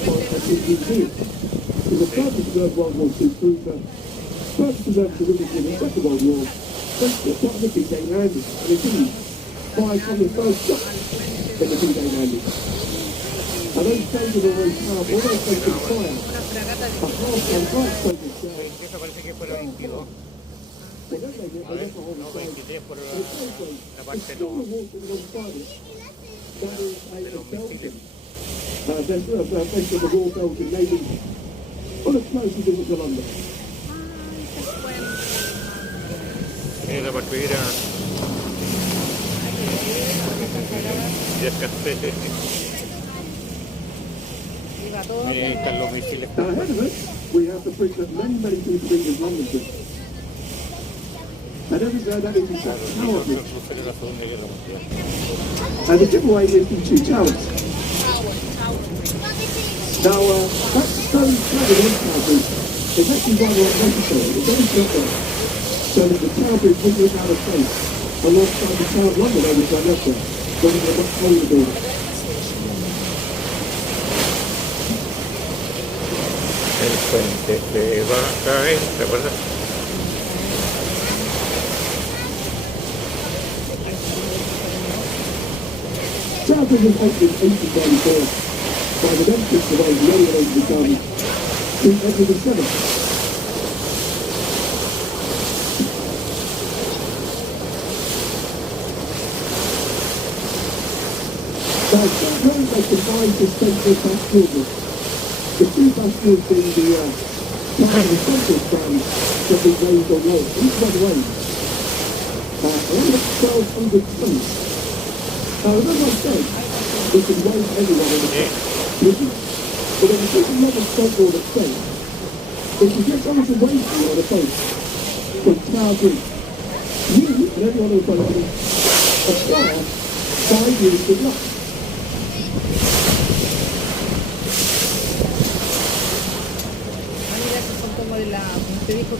by SCTV. It was first observed World War II cruiser, first observed the Riveros in the Second World War, that was a big day landing, and indeed, fired from the first shot when the big day landing. And those planes are always powerful, all those planes can fire. A half-ton right focus down. Eso parece que fue la 22. Well, then they get the whole No, thing. 23 por And it's also, la it's parte still no, a war from one side. That is de a los misiles. Belgian, based on the Royal Belgian Navy, full of explosives in Colombia. La partida descansé. Miren, ahí están los misiles. Ahead of us, we have the bridge that many people think is London Bridge. And every day that is in fact Tower El Bridge. crucero de la Segunda Guerra Mundial. And the giveaway is the two towers. Now, that stone cladded Tower Bridge is actually rather unnecessary. It's only built there so that the Tower Bridge wouldn't look out of place alongside the Tower of London over by Leicester, when it was a much older building. El puente se va a caer, ¿te acuerdas? Tower Bridge was opened in 1894 by the then Prince of Wales, the only one to become King Edward VII. Now, Scotland they combined the central bastions. The two bastions being the part of the central stand that we raised on walls, each one raised. Around 1,200 tons. Now, remember I said, we can raise anyone on the top. But when you keep a lot of skateboard at stake, if you get someone to raise you on a boat from Tower Bridge, you and everyone on the boat will acquire 5 years of luck. Como de la, como te dijo.